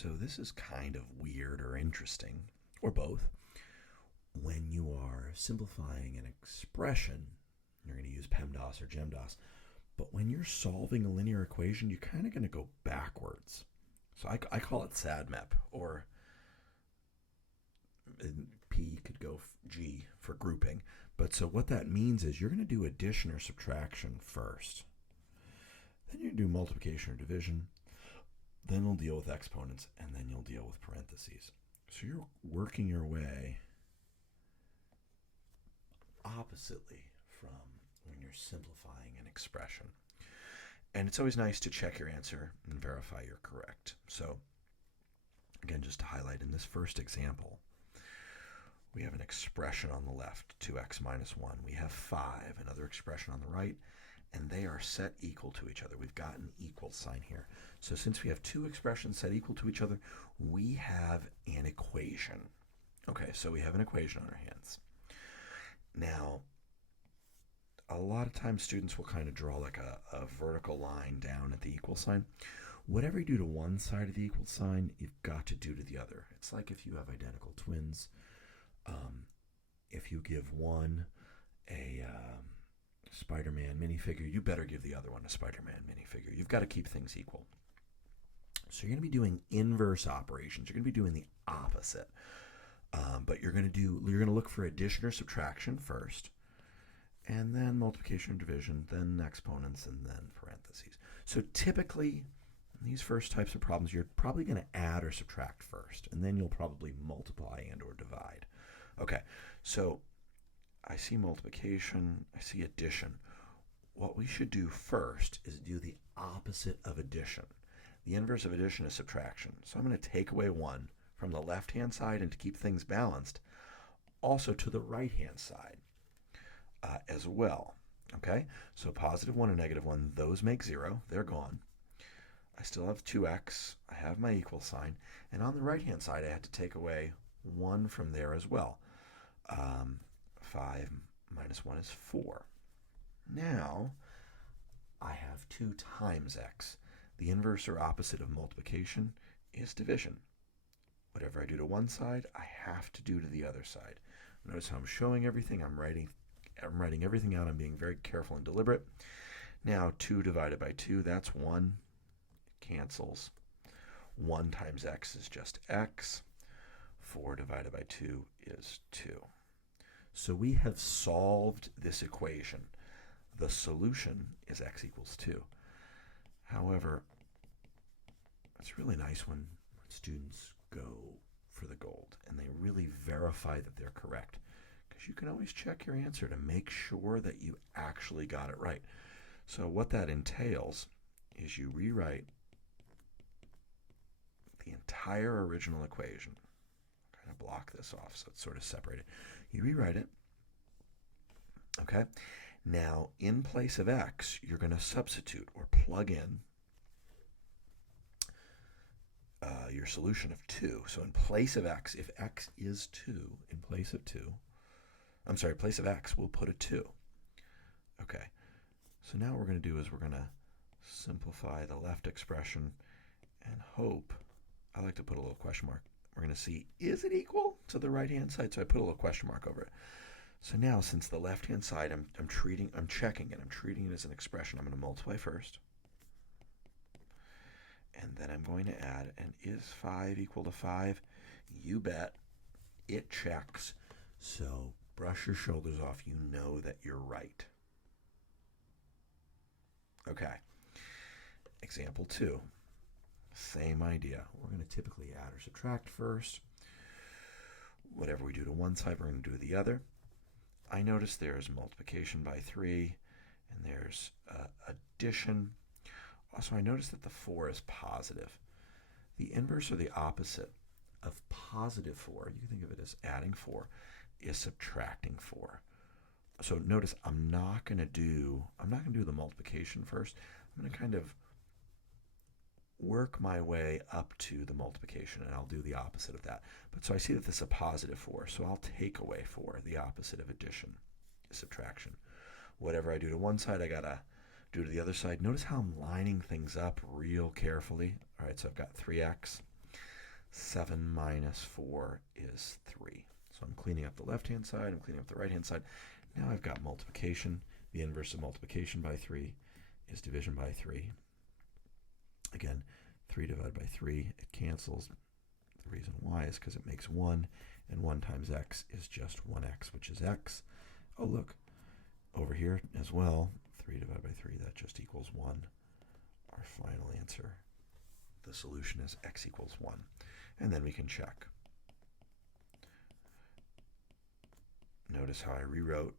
So this is kind of weird or interesting, or both. When you are simplifying an expression, you're going to use PEMDAS or GEMDAS. But when you're solving a linear equation, you're kind of going to go backwards. So I call it SADMAP, or P could go G for grouping. But so what that means is you're going to do addition or subtraction first. Then you do multiplication or division. Then you'll deal with exponents, and then you'll deal with parentheses. So you're working your way oppositely from when you're simplifying an expression. And it's always nice to check your answer and verify you're correct. So again, just to highlight, in this first example, we have an expression on the left, 2x minus 1. We have 5, another expression on the right, and they are set equal to each other. We've got an equal sign here. So since we have two expressions set equal to each other, we have an equation. Okay, so we have an equation on our hands. Now, a lot of times students will kind of draw like a vertical line down at the equal sign. Whatever you do to one side of the equal sign, you've got to do to the other. It's like if you have identical twins. If you give one a Spider-Man minifigure, you better give the other one a Spider-Man minifigure. You've got to keep things equal. So you're going to be doing inverse operations. You're going to be doing the opposite. But you're going to look for addition or subtraction first, and then multiplication or division, then exponents, and then parentheses. So typically, in these first types of problems, you're probably going to add or subtract first, and then you'll probably multiply and or divide. Okay, so I see multiplication, I see addition. What we should do first is do the opposite of addition. The inverse of addition is subtraction. So I'm going to take away 1 from the left-hand side, and to keep things balanced, also to the right-hand side as well. Okay, so positive 1 and negative 1, those make 0. They're gone. I still have 2x. I have my equal sign. And on the right-hand side, I had to take away 1 from there as well. 5 minus 1 is 4. Now, I have 2 times x. The inverse or opposite of multiplication is division. Whatever I do to one side, I have to do to the other side. Notice how I'm showing everything. I'm writing everything out. I'm being very careful and deliberate. Now, 2 divided by 2, that's 1. It cancels. 1 times x is just x. 4 divided by 2 is 2. So we have solved this equation. The solution is x equals 2. However, it's really nice when students go for the gold and they really verify that they're correct, because you can always check your answer to make sure that you actually got it right. So what that entails is you rewrite the entire original equation. I'm going to block this off so it's sort of separated. You rewrite it. Okay. Now, in place of x, you're going to substitute or plug in your solution of 2. So in place of x, if x is 2, in place of x, we'll put a 2. Okay. So now what we're going to do is we're going to simplify the left expression and hope, I like to put a little question mark. We're going to see, is it equal to the right-hand side? So I put a little question mark over it. So now, since the left-hand side, I'm checking it. I'm treating it as an expression. I'm going to multiply first. And then I'm going to add, and is 5 equal to 5? You bet. It checks. So brush your shoulders off. You know that you're right. Okay. Example 2. Same idea. We're going to typically add or subtract first. Whatever we do to one side, we're going to do to the other. I notice there's multiplication by 3, and there's addition. Also, I notice that the 4 is positive. The inverse or the opposite of positive 4, you can think of it as adding 4, is subtracting 4. So notice I'm not going to do the multiplication first. I'm going to kind of work my way up to the multiplication, and I'll do the opposite of that. But so I see that this is a positive 4, so I'll take away 4. The opposite of addition is subtraction. Whatever I do to one side, I got to do to the other side. Notice how I'm lining things up real carefully. All right, so I've got 3x. 7 minus 4 is 3. So I'm cleaning up the left-hand side, I'm cleaning up the right-hand side. Now I've got multiplication. The inverse of multiplication by 3 is division by 3. Again, 3 divided by 3, it cancels. The reason why is because it makes 1, and 1 times x is just 1x, which is x. Oh, look, over here as well, 3 divided by 3, that just equals 1. Our final answer, the solution is x equals 1. And then we can check. Notice how I rewrote.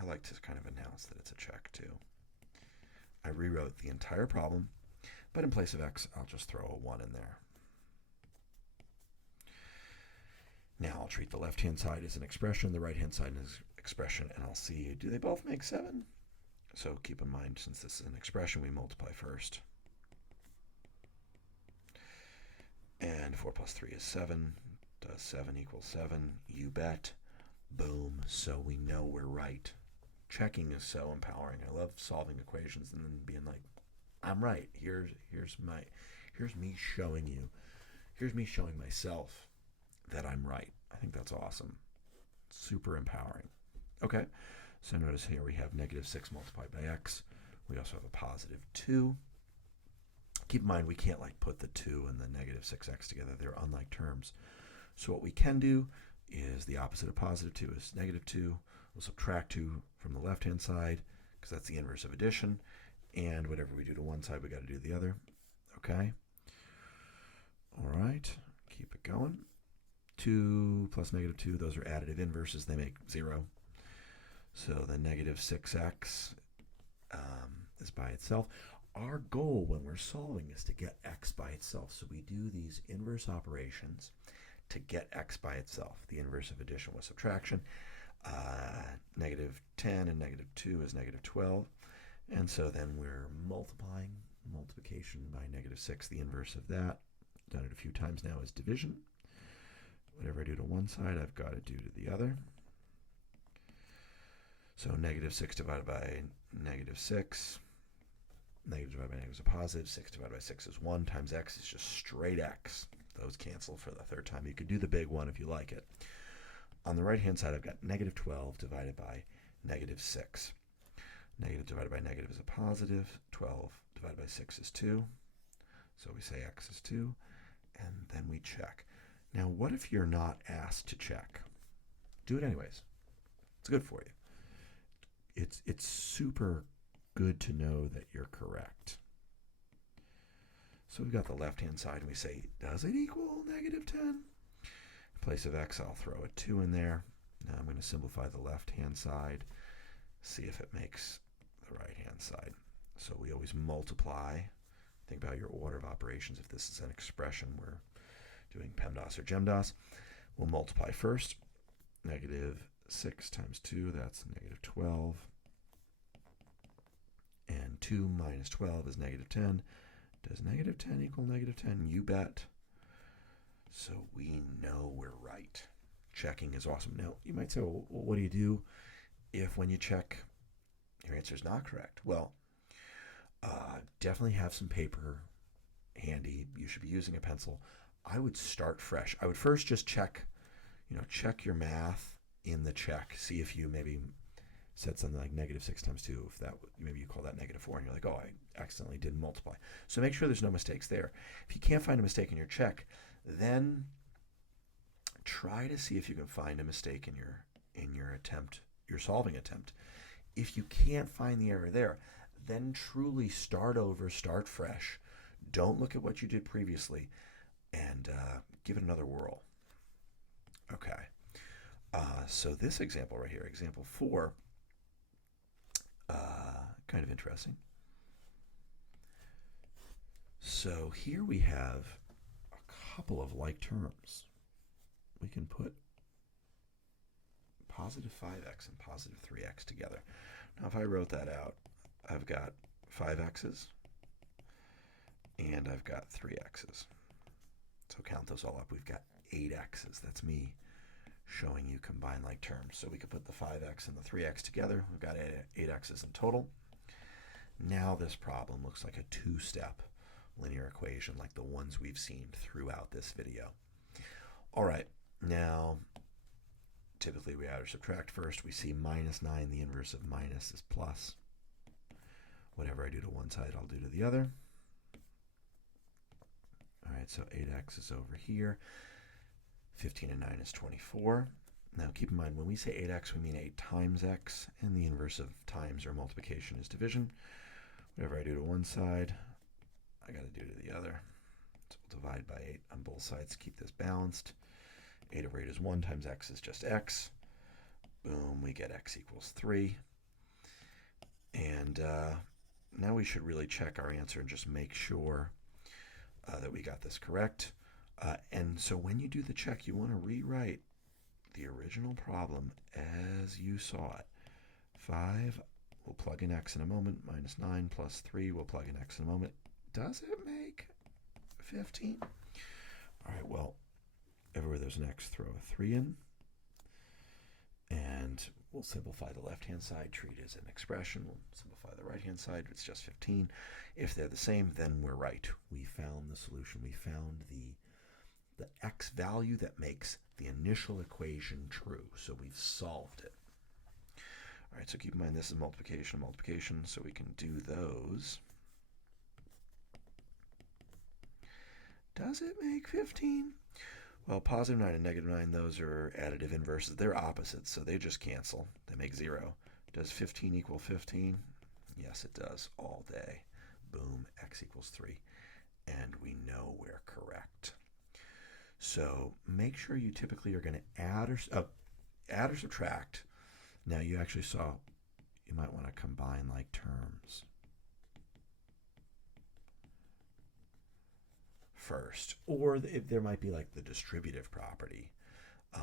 I like to kind of announce that it's a check too. I rewrote the entire problem, but in place of x, I'll just throw a 1 in there. Now I'll treat the left-hand side as an expression, the right-hand side as an expression, and I'll see, do they both make 7? So keep in mind, since this is an expression, we multiply first. And 4 plus 3 is 7. Does 7 equal 7? You bet. Boom. So we know we're right. Checking is so empowering. I love solving equations and then being like, I'm right. Here's me showing you. Here's me showing myself that I'm right. I think that's awesome. Super empowering. Okay. So notice here we have negative 6 multiplied by x. We also have a positive 2. Keep in mind we can't like put the 2 and the negative 6x together. They're unlike terms. So what we can do is the opposite of positive 2 is negative 2. We'll subtract 2 from the left-hand side because that's the inverse of addition. And whatever we do to one side, we got to do the other. Okay? All right. Keep it going. 2 plus negative 2, those are additive inverses. They make 0. So the negative 6x is by itself. Our goal when we're solving is to get x by itself. So we do these inverse operations to get x by itself. The inverse of addition was subtraction. Negative 10 and negative 2 is negative 12. And so then we're multiplying. Multiplication by negative 6, the inverse of that. Done it a few times now is division. Whatever I do to one side, I've got to do to the other. So negative 6 divided by negative 6. Negative divided by negative is a positive. 6 divided by 6 is 1 times x is just straight x. Those cancel for the third time. You could do the big one if you like it. On the right-hand side, I've got negative 12 divided by negative 6. Negative divided by negative is a positive. 12 divided by 6 is 2. So we say x is 2, and then we check. Now, what if you're not asked to check? Do it anyways. It's good for you. It's super good to know that you're correct. So we've got the left-hand side, and we say, does it equal negative 10? In place of x, I'll throw a 2 in there. Now I'm going to simplify the left-hand side, see if it makes the right-hand side. So we always multiply. Think about your order of operations. If this is an expression, we're doing PEMDAS or GEMDAS. We'll multiply first. Negative 6 times 2, that's negative 12. And 2 minus 12 is negative 10. Does negative 10 equal negative 10? You bet. So we know we're right. Checking is awesome. Now, you might say, well, what do you do if when you check your answer is not correct? Well, definitely have some paper handy. You should be using a pencil. I would start fresh. I would first just check your math in the check. See if you maybe said something like negative 6 times 2. If that, maybe you call that negative 4, and you're like, oh, I accidentally did multiply. So make sure there's no mistakes there. If you can't find a mistake in your check, then try to see if you can find a mistake in your attempt, your solving attempt. If you can't find the error there, then truly start over, start fresh. Don't look at what you did previously, and give it another whirl. Okay. So this example right here, example 4, kind of interesting. So here we have a couple of like terms. We can put positive 5x and positive 3x together. Now if I wrote that out, I've got 5x's and I've got 3x's. So count those all up. We've got 8x's. That's me showing you combined like terms. So we could put the 5x and the 3x together. We've got 8x's in total. Now this problem looks like a 2-step. linear equation like the ones we've seen throughout this video. All right, now typically we add or subtract first. We see minus 9, the inverse of minus is plus. Whatever I do to one side, I'll do to the other. All right, so 8x is over here. 15 and 9 is 24. Now keep in mind, when we say 8x, we mean 8 times x, and the inverse of times or multiplication is division. Whatever I do to one side, I got to do to the other. So we'll divide by 8 on both sides to keep this balanced. 8 over 8 is 1 times x is just x. Boom, we get x equals 3. And now we should really check our answer and just make sure that we got this correct. And so when you do the check, you want to rewrite the original problem as you saw it. 5, we'll plug in x in a moment, minus 9 plus 3, we'll plug in x in a moment. Does it make 15? All right, well, everywhere there's an x, throw a 3 in. And we'll simplify the left-hand side, treat it as an expression. We'll simplify the right-hand side, it's just 15. If they're the same, then we're right. We found the solution. We found the x value that makes the initial equation true. So we've solved it. All right, so keep in mind this is multiplication, so we can do those. Does it make 15? Well, positive 9 and negative 9, those are additive inverses. They're opposites, so they just cancel. They make 0. Does 15 equal 15? Yes, it does, all day. Boom, x equals 3. And we know we're correct. So make sure you typically are going to add or subtract. Now you actually saw you might want to combine like terms first, or if there might be like the distributive property.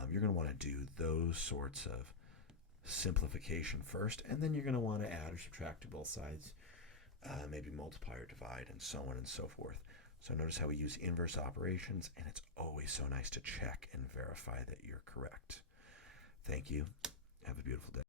You're going to want to do those sorts of simplification first, and then you're going to want to add or subtract to both sides, maybe multiply or divide, and so on and so forth. So notice how we use inverse operations, and it's always so nice to check and verify that you're correct. Thank you. Have a beautiful day.